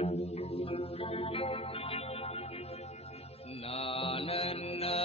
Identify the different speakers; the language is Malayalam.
Speaker 1: Na na